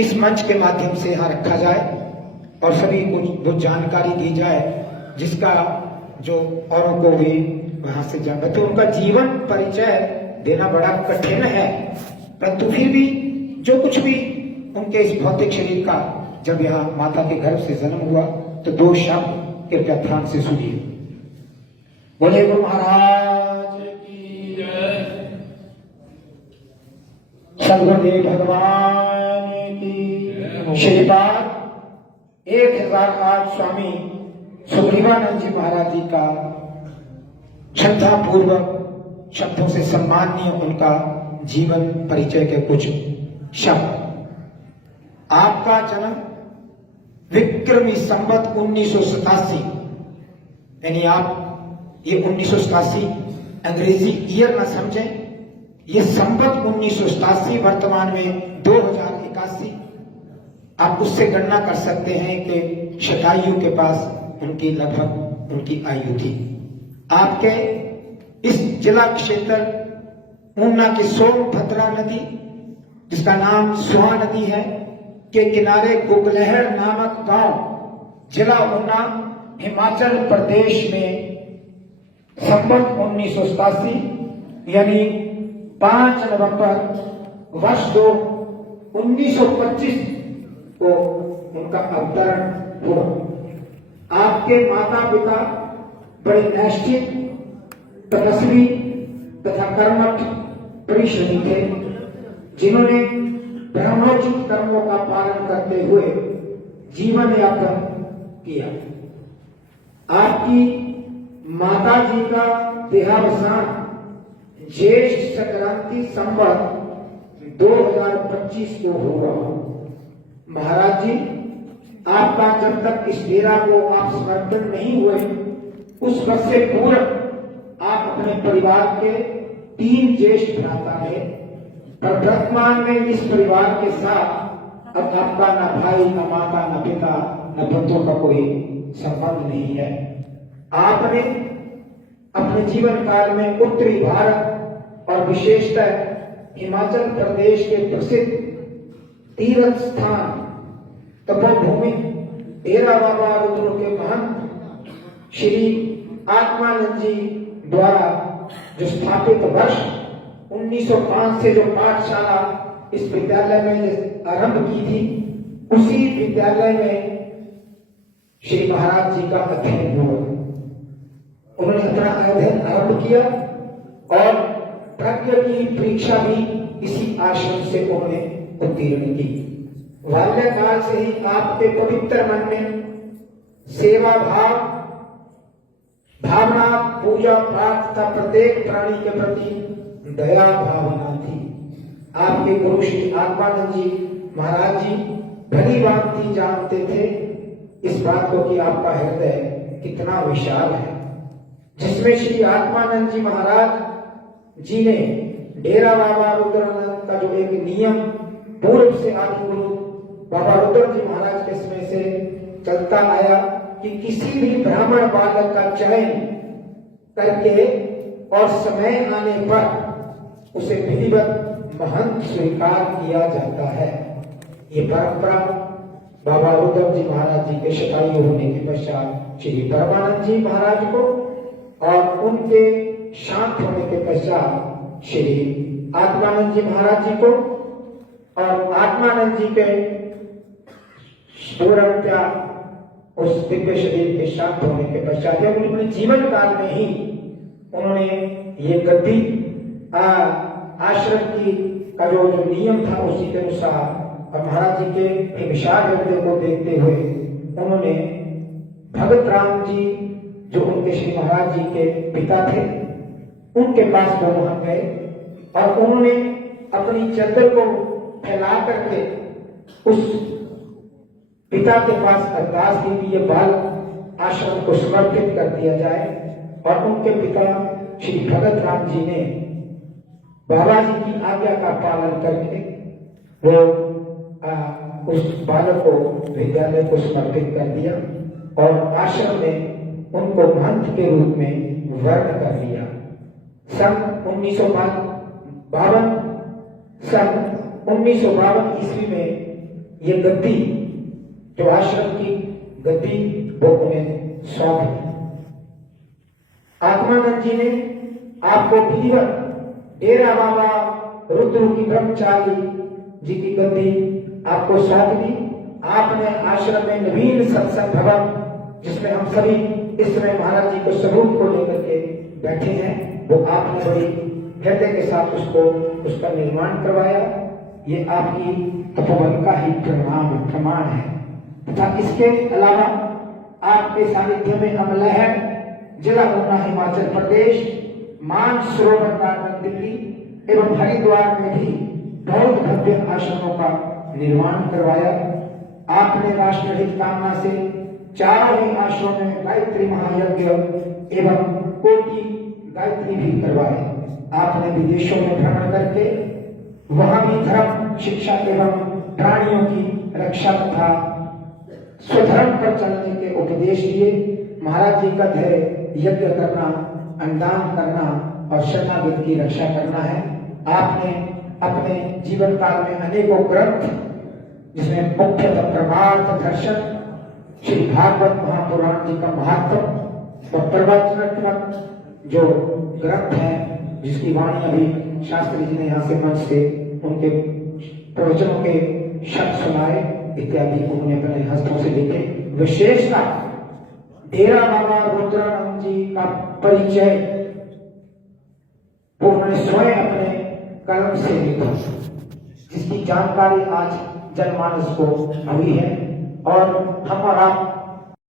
इस मंच के माध्यम से यहाँ रखा जाए और सभी को वो जानकारी दी जाए जिसका जो औरों को भी वहां से जाए। तो उनका जीवन परिचय देना बड़ा कठिन है, परंतु फिर भी जो कुछ भी उनके इस भौतिक शरीर का जब यहाँ माता के गर्भ से जन्म हुआ तो दो शब्द के ध्यान से सुनिए। बोले गुरु महाराज की जय, सदगुरुदेव भगवान की। श्रीपाद 1008 स्वामी सुग्रीवानंद जी महाराज जी का श्रद्धा पूर्वक शब्दों से सम्माननीय उनका जीवन परिचय के कुछ शब्द। आपका जन्म विक्रमी संवत 1987, यानी आप ये 1987 अंग्रेजी ईयर ना समझें, ये संवत 1987 वर्तमान में 2081। आप उससे गणना कर सकते हैं कि शतायु के पास उनकी लगभग उनकी आयु थी। आपके इस जिला क्षेत्र ऊना की सोमभद्रा नदी, जिसका नाम सुहा नदी है, के किनारे गुगलहर नामक गांव, जिला ऊना, हिमाचल प्रदेश में संवत 1987 यानी 5 नवंबर वर्ष 1925 को उनका अवतरण हुआ। आपके माता पिता बड़े नैष्ठिक, तपस्वी तथा कर्मठ परिश्रमी थे, जिन्होंने ब्रह्मोचित कर्मों का पालन करते हुए जीवन यापन किया। आपकी माता जी का देहावसान ज्येष्ठ संक्रांति संवत 2025 को हुआ। महाराज जी, आपका जब तक इस डेरा को आप समर्पित नहीं हुए उस वर्ष से पूर्व आप अपने परिवार के 3 ज्येष्ठ भ्राता थे, पर वर्तमान में इस परिवार के साथ अब आपका न भाई, न माता, न पिता, न बंधुओं का कोई संबंध नहीं है। आपने अपने जीवन काल में उत्तरी भारत और विशेषतः हिमाचल प्रदेश के प्रसिद्ध तीर्थ स्थान तपोभूमि डेरा बाबा रुद्र के महंत श्री आत्मानंद जी द्वारा जो स्थापित वर्ष 1905 से जो पाठशाला इस विद्यालय में आरंभ की थी, उसी विद्यालय में श्री महाराज जी का अध्ययन हुआ। उन्होंने अपना अध्ययन आरंभ किया और प्रज्ञा की परीक्षा भी इसी आश्रम से उन्होंने उत्तीर्ण की। बाल्यकाल से ही आपके पवित्र मन में सेवा भावना, पूजा पाठ तथा प्रत्येक प्राणी के प्रति दया भावना थी। आपके गुरु श्री आत्मानंद जी महाराज जी भली भांति जानते थे इस बात को कि आपका हृदय कितना विशाल है, जिसमें श्री आत्मानंद जी महाराज जी ने डेरा बाबा रुद्रानंद का जो एक नियम पूर्व से आदि गुरु बाबा रुद्र जी महाराज के समय से चलता आया कि किसी भी ब्राह्मण बालक का चयन करके और समय आने पर उसे विधिवत महंत स्वीकार किया जाता है। ये परंपरा बाबा रुद्र जी महाराज जी के शतायु होने के पश्चात श्री परमानंद जी महाराज को और उनके शांत होने के पश्चात श्री आत्मानंद जी महाराज जी को और आत्मानंद जी के पूर्णतया उस दिव्य शरीर के शांत होने के पश्चात अपने जीवन काल में ही उन्होंने ये गद्दी आश्रम की का जो नियम था उसी के अनुसार और महाराज जी के एक विशाल हृदय को देखते हुए उन्होंने भगत राम जी जो उनके श्री महाराज जी के पिता थे उनके पास वो वहां गए और उन्होंने अपनी चद्दर को फैला करके उस पिता के पास अरदास की कि ये बाल आश्रम को समर्पित कर दिया जाए। और उनके पिता श्री भगत राम जी ने बाबा जी की आज्ञा का पालन करके वो उस बालक को विद्यालय को समर्पित कर दिया और आश्रम में उनको महंत के रूप में वर्ण कर लिया। सन 1952 ईस्वी में ये गद्दी जो आश्रम की गद्दी वो उन्हें सौंप दी। आत्मानंद जी ने आपको विधिवत डेरा बाबा रुद्र की ब्रह्मचारी जी की गद्दी आपको सौंप दी। आपने आश्रम में नवीन सत्संग भवन, जिसमें हम सभी इस समय महाराज जी को स्वरूप को लेकर के बैठे हैं, वो आपने बड़ी हृदय के साथ उसका निर्माण करवाया। ये आपकी तपोवन का ही प्रमाण है। तथा इसके अलावा आपके सानिध्य में हम लहर, जिला ऊना हिमाचल प्रदेश, मानसरोवर गार्डन दिल्ली एवं हरिद्वार में भी बहुत भव्य आश्रमों का निर्माण करवाया। आपने राष्ट्रहित कामना से चारों ही आश्रमों में गायत्री महायज्ञ एवं कोटि गायत्री भी करवाए। आपने विदेशों में भ्रमण करके वहां भी धर्म शिक्षा एवं प्राणियों की रक्षा तथा स्वधर्म पर चलने के उपदेश दिए। महाराज जी का धैर्य यज्ञ करना, अन्नदान करना और शरणागत की रक्षा करना है। आपने अपने जीवन काल में अनेकों ग्रंथ, जिसमें मुख्यतः परमार्थ दर्शन, श्री भागवत महापुराण जी का महत्व और प्रवचनात्मक जो ग्रंथ है, जिसकी वाणी अभी शास्त्री जी ने यहाँ से मंच से उनके प्रवचनों के शब्द सुनाए इत्यादि उन्होंने अपने हस्तों से लिखे। विशेषता डेरा बाबा रुद्रानंद जी का परिचय उन्होंने स्वयं अपने कलम से लिखा, जिसकी जानकारी आज जनमानस को हुई है और हम और आप